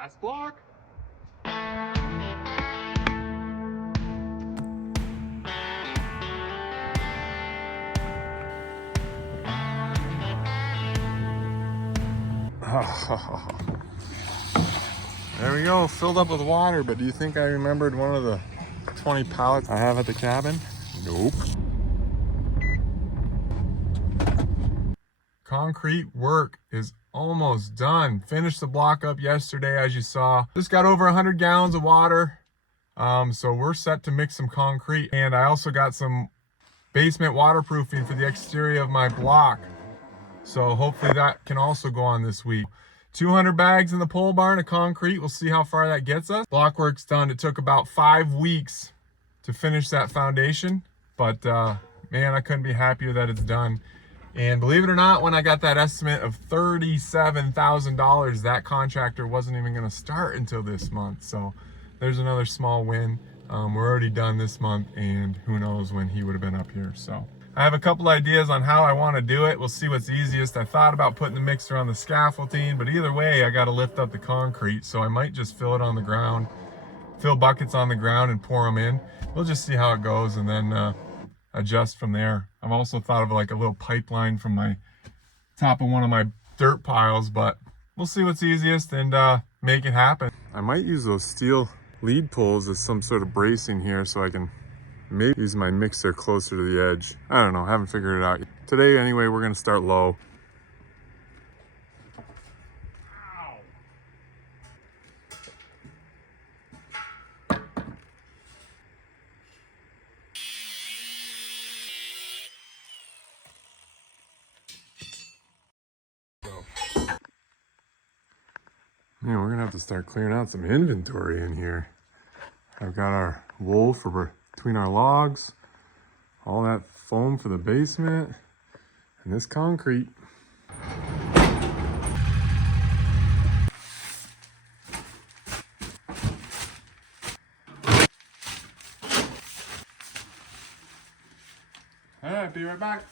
Last block. There we go, filled up with water, but do you think I remembered one of the 20 pallets I have at the cabin? Nope. Concrete work is almost done. Finished the block up yesterday, as you saw. Just got over 100 gallons of water. So we're set to mix some concrete. And I also got some basement waterproofing for the exterior of my block. So hopefully that can also go on this week. 200 bags in the pole barn of concrete. We'll see how far that gets us. Block work's done. It took about 5 weeks to finish that foundation. But man, I couldn't be happier that it's done. And believe it or not, when I got that estimate of $37,000, that contractor wasn't even going to start until this month. So there's another small win. We're already done this month, and who knows when he would have been up here. So I have a couple ideas on how I want to do it. We'll see what's easiest. I thought about putting the mixer on the scaffolding, but either way, I got to lift up the concrete. So I might just fill it on the ground, fill buckets on the ground and pour them in. We'll just see how it goes, and then adjust from there. I've also thought of like a little pipeline from my top of one of my dirt piles, but we'll see what's easiest and make it happen. I might use those steel lead poles as some sort of bracing here so I can maybe use my mixer closer to the edge. I don't know, I haven't figured it out yet. Today anyway, we're gonna start low. Man, we're gonna have to start clearing out some inventory in here. I've got our wool for between our logs, all that foam for the basement, and this concrete. All right, be right back.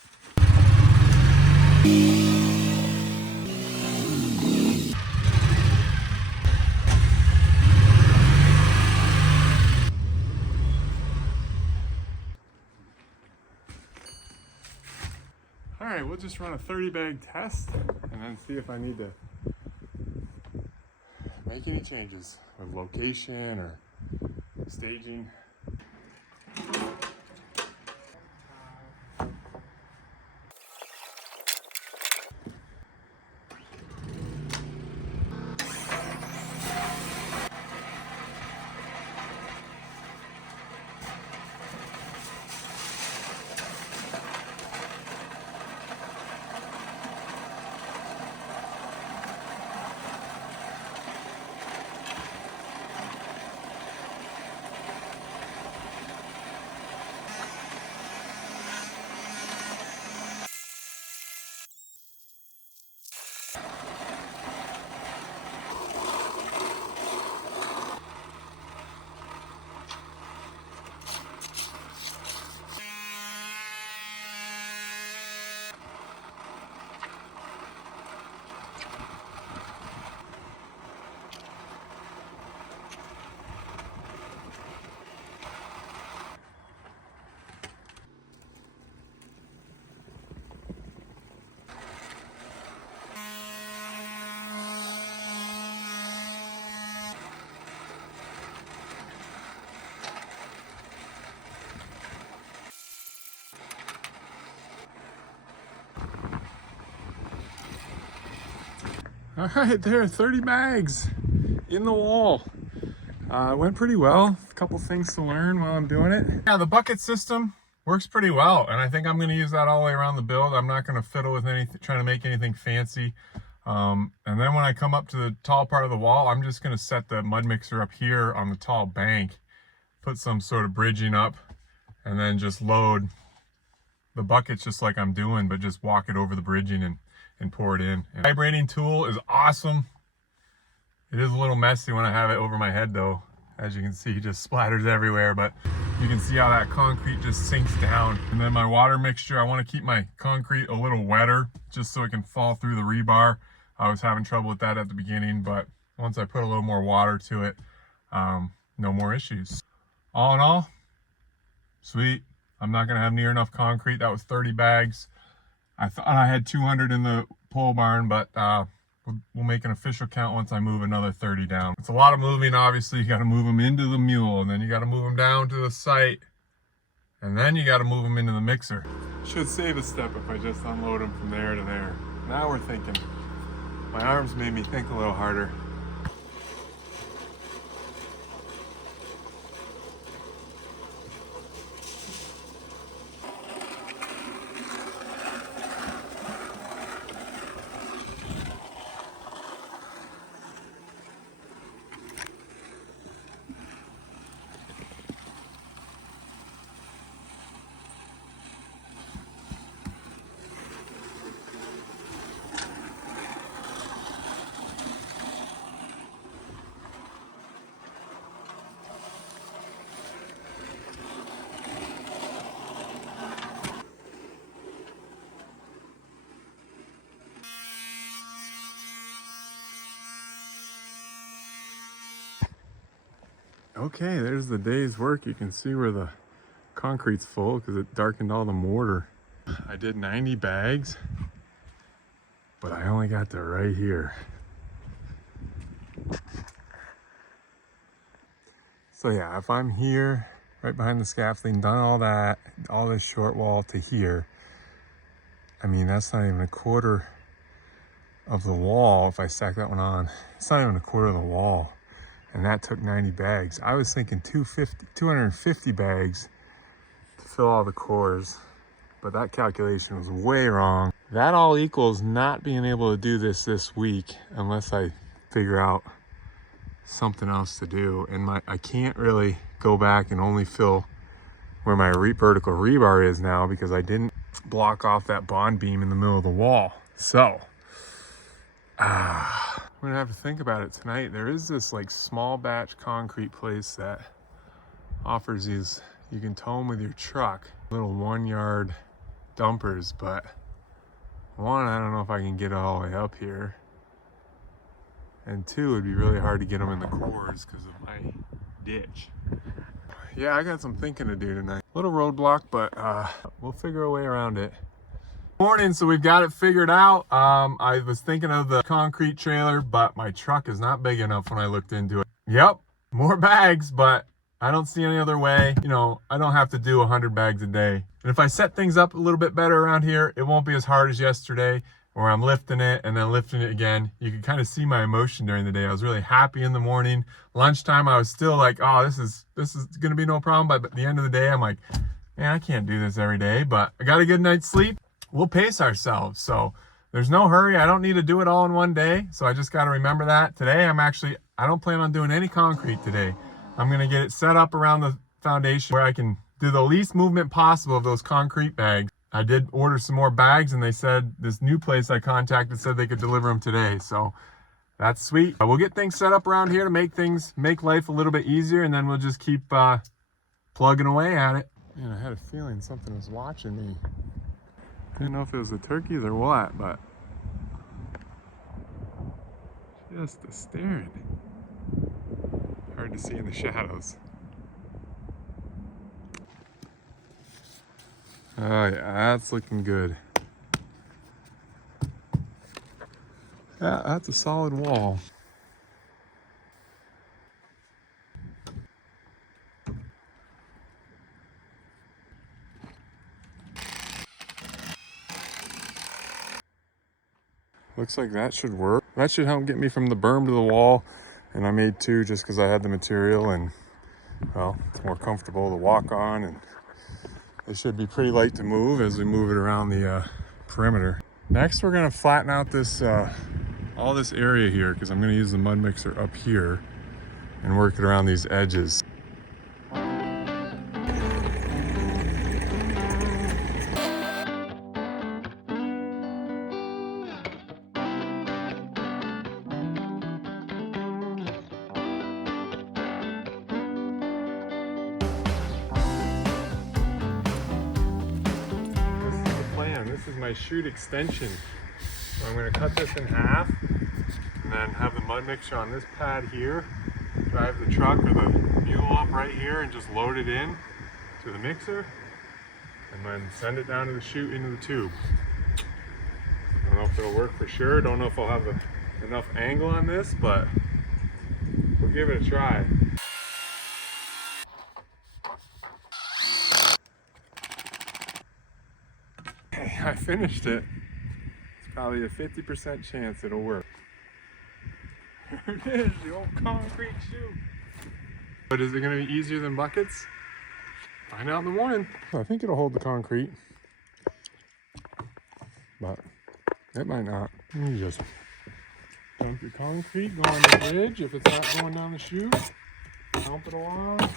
All right, we'll just run a 30 bag test and then see if I need to make any changes with location or staging. All right, there are 30 bags in the wall. It went pretty well. A couple things to learn while I'm doing it. Yeah, the bucket system works pretty well, and I think I'm going to use that all the way around the build. I'm not going to fiddle with anything, trying to make anything fancy. And then when I come up to the tall part of the wall, I'm just going to set the mud mixer up here on the tall bank, put some sort of bridging up, and then just load the buckets just like I'm doing, but just walk it over the bridging and pour it in. And vibrating tool is awesome. It is a little messy when I have it over my head though. As you can see, it just splatters everywhere, but you can see how that concrete just sinks down. And then my water mixture, I want to keep my concrete a little wetter just so it can fall through the rebar. I was having trouble with that at the beginning, but once I put a little more water to it, no more issues. All in all, sweet. I'm not gonna have near enough concrete. That was 30 bags. I thought I had 200 in the pole barn, but we'll make an official count once I move another 30 down. It's a lot of moving, obviously. You gotta move them into the mule, and then you gotta move them down to the site, and then you gotta move them into the mixer. Should save a step if I just unload them from there to there. Now we're thinking. My arms made me think a little harder. Okay, there's the day's work. You can see where the concrete's full because it darkened all the mortar. I did 90 bags, but I only got to right here. So yeah, if I'm here, right behind the scaffolding, done all that, all this short wall to here, I mean, that's not even a quarter of the wall. If I stack that one on, it's not even a quarter of the wall. And that took 90 bags. I was thinking 250 bags to fill all the cores, but that calculation was way wrong. That all equals not being able to do this week unless I figure out something else to do. And I can't really go back and only fill where my vertical rebar is now because I didn't block off that bond beam in the middle of the wall. So, I'm gonna have to think about it tonight. There is this like small batch concrete place that offers these, you can tow them with your truck, little 1 yard dumpers, but one, I don't know if I can get it all the way up here. And two, it'd be really hard to get them in the cores because of my ditch. Yeah, I got some thinking to do tonight. Little roadblock, but we'll figure a way around it. Morning, so we've got it figured out. I was thinking of the concrete trailer, but my truck is not big enough when I looked into it. Yep, more bags, but I don't see any other way. You know, I don't have to do 100 bags a day. And if I set things up a little bit better around here, it won't be as hard as yesterday where I'm lifting it and then lifting it again. You can kind of see my emotion during the day. I was really happy in the morning. Lunchtime, I was still like, oh, this is gonna be no problem. But at the end of the day, I'm like, man, I can't do this every day, but I got a good night's sleep. We'll pace ourselves. So there's no hurry. I don't need to do it all in one day. So I just got to remember that. Today, I don't plan on doing any concrete today. I'm going to get it set up around the foundation where I can do the least movement possible of those concrete bags. I did order some more bags and they said this new place I contacted said they could deliver them today. So that's sweet. We'll get things set up around here to make life a little bit easier, and then we'll just keep plugging away at it. Man, I had a feeling something was watching me. Didn't know if it was the turkeys or what, but just staring. Hard to see in the shadows. Oh yeah, that's looking good. Yeah, that's a solid wall. Looks like that should work. That should help get me from the berm to the wall. And I made two just because I had the material and, well, it's more comfortable to walk on, and it should be pretty light to move as we move it around the perimeter. Next, we're gonna flatten out this, all this area here because I'm gonna use the mud mixer up here and work it around these edges. This is my chute extension. So I'm going to cut this in half and then have the mud mixture on this pad here. Drive the truck or the mule up right here and just load it in to the mixer, and then send it down to the chute into the tube. I don't know if it'll work for sure. Don't know if I'll have enough angle on this, but we'll give it a try. Okay, I finished it. It's probably a 50% chance it'll work. There it is, the old concrete chute. But is it going to be easier than buckets? Find out in the morning. I think it'll hold the concrete, but it might not. You just dump your concrete, go on the bridge. If it's not going down the chute, dump it along.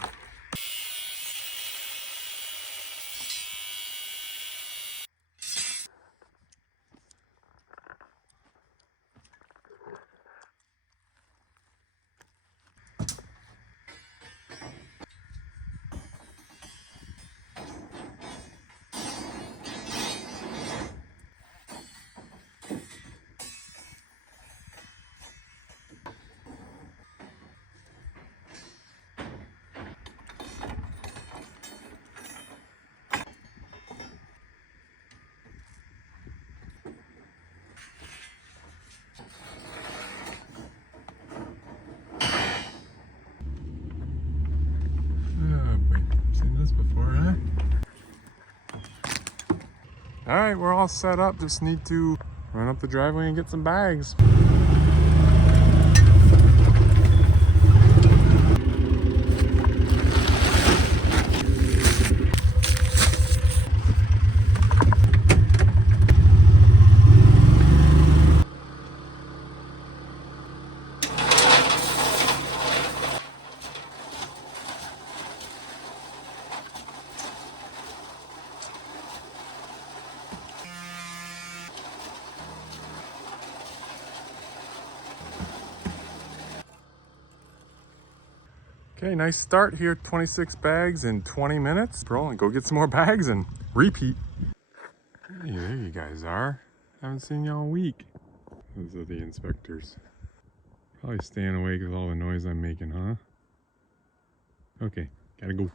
All right, we're all set up. Just need to run up the driveway and get some bags. Okay, nice start here. 26 bags in 20 minutes. Roll and go get some more bags and repeat. Hey, there you guys are. Haven't seen you all week. Those are the inspectors. Probably staying awake with all the noise I'm making, huh? Okay, gotta go.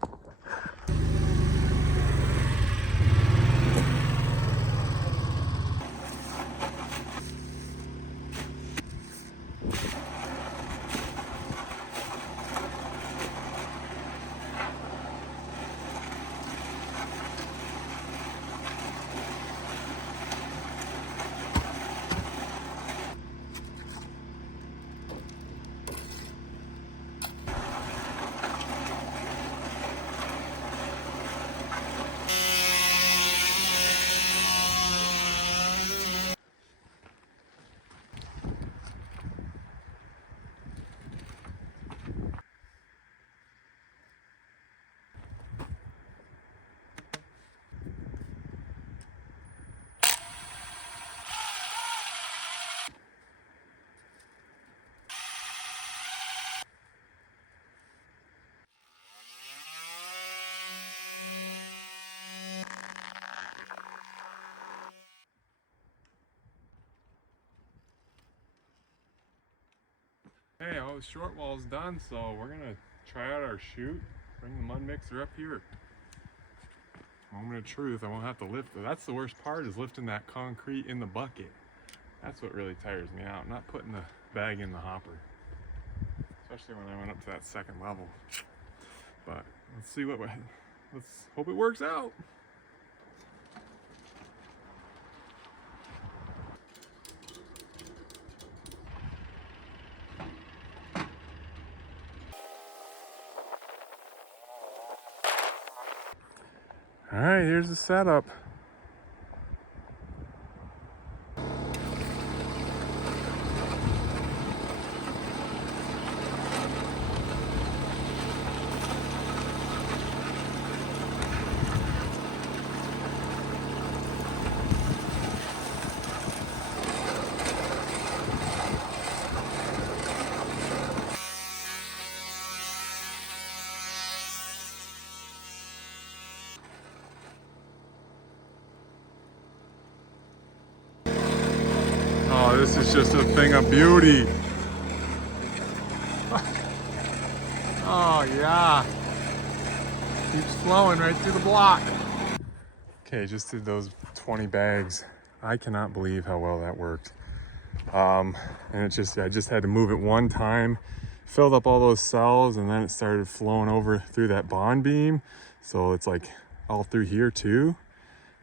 Hey, all the short wall's done, so we're gonna try out our chute. Bring the mud mixer up here. Moment of truth, I won't have to lift it. That's the worst part, is lifting that concrete in the bucket. That's what really tires me out, not putting the bag in the hopper. Especially when I went up to that second level. But let's see let's hope it works out. All right, here's the setup. Oh, this is just a thing of beauty. yeah. Keeps flowing right through the block. Okay, just did those 20 bags. I cannot believe how well that worked. And I just had to move it one time, filled up all those cells, and then it started flowing over through that bond beam. So it's like all through here too.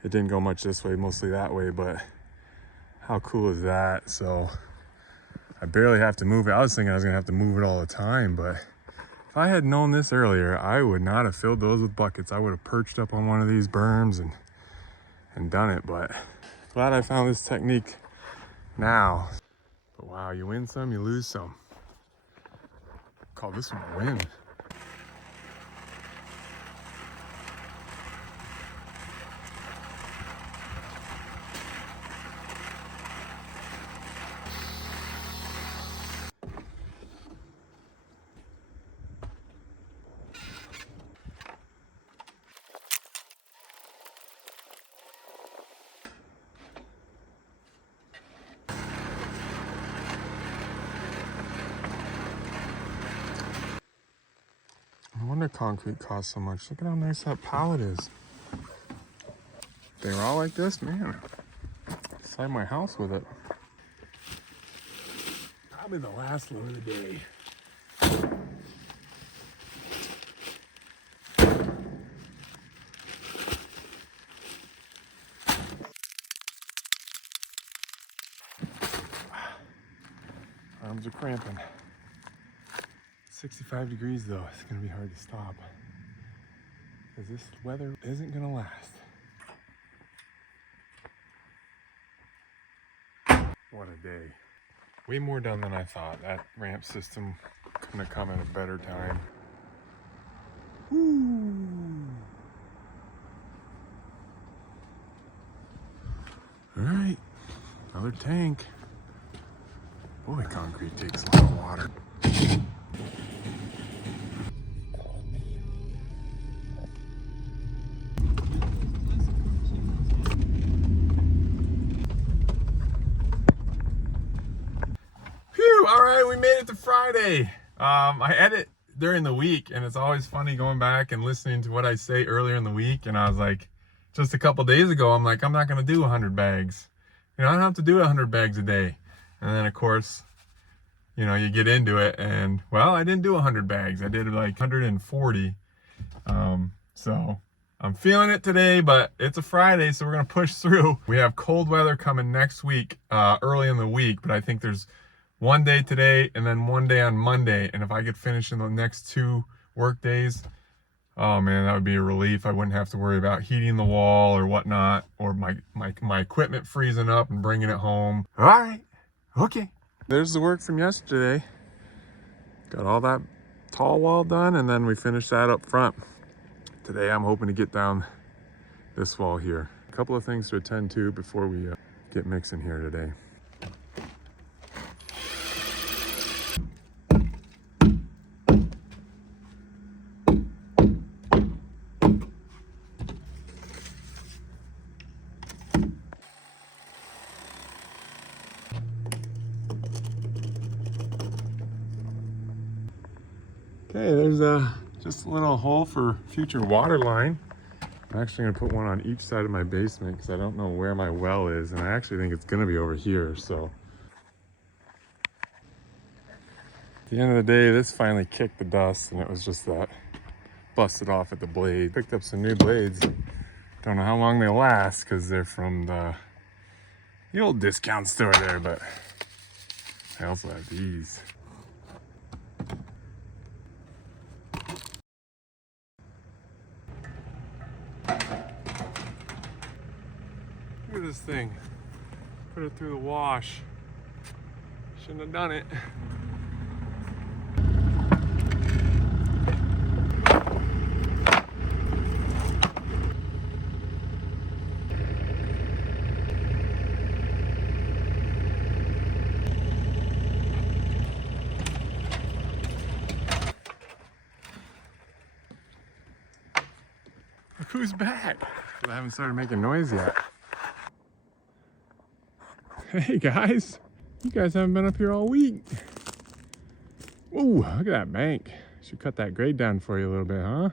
It didn't go much this way, mostly that way, but how cool is that? So I barely have to move it. I was thinking I was gonna have to move it all the time, but if I had known this earlier, I would not have filled those with buckets. I would have perched up on one of these berms and done it, but glad I found this technique now. But wow, you win some, you lose some. Call this one a win. No wonder concrete costs so much. Look at how nice that pallet is. They were all like this, man. Inside my house with it. Probably the last load of the day. Arms are cramping. 65 degrees though, it's gonna be hard to stop. Because this weather isn't gonna last. What a day. Way more done than I thought. That ramp system couldn't have come at a better time. Woo! All right, another tank. Boy, concrete takes a lot of water. Phew, all right, we made it to Friday. I edit during the week, and it's always funny going back and listening to what I say earlier in the week. And I was like, just a couple days ago, I'm like, I'm not gonna do 100 bags. You know, I don't have to do 100 bags a day. And then of course, you know, you get into it and, well, I didn't do 100 bags. I did like 140. So I'm feeling it today, but it's a Friday, so we're gonna push through. We have cold weather coming next week, early in the week, but I think there's one day today and then one day on Monday. And if I could finish in the next 2 work days, oh man, that would be a relief. I wouldn't have to worry about heating the wall or whatnot, or my equipment freezing up and bringing it home. All right, okay. There's the work from yesterday. Got all that tall wall done, and then we finished that up front. Today I'm hoping to get down this wall here. A couple of things to attend to before we get mixing here today. Okay, there's just a little hole for future water line. I'm actually gonna put one on each side of my basement because I don't know where my well is, and I actually think it's gonna be over here, so. At the end of the day, this finally kicked the dust, and it was just that busted off at the blade. Picked up some new blades. Don't know how long they last because they're from the old discount store there, but I also have these. Look at this thing. Put it through the wash. Shouldn't have done it. Look who's back. I haven't started making noise yet. Hey guys, you guys haven't been up here all week. Ooh, look at that bank. Should cut that grade down for you a little bit, huh?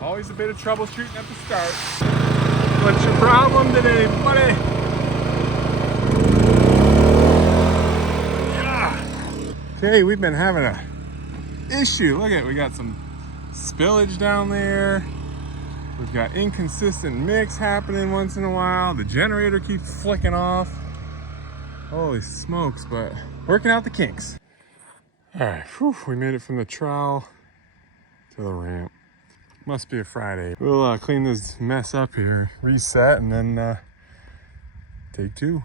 Always a bit of troubleshooting at the start. What's your problem today, buddy? Yeah. Okay, we've been having a issue. Look at it, we got some spillage down there. We've got inconsistent mix happening once in a while. The generator keeps flicking off. Holy smokes, but working out the kinks. All right, whew, we made it from the trowel to the ramp. Must be a Friday. We'll clean this mess up here, reset, and then take two.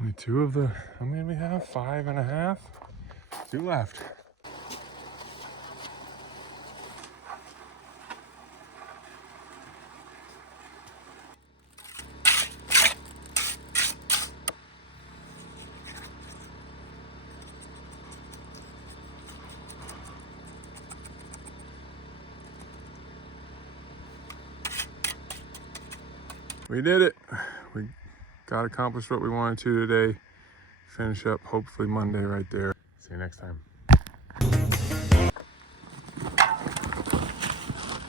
Only two of the, how many do we have? 5.5? Two left. We did it. We got accomplished what we wanted to today. Finish up hopefully Monday right there. See you next time.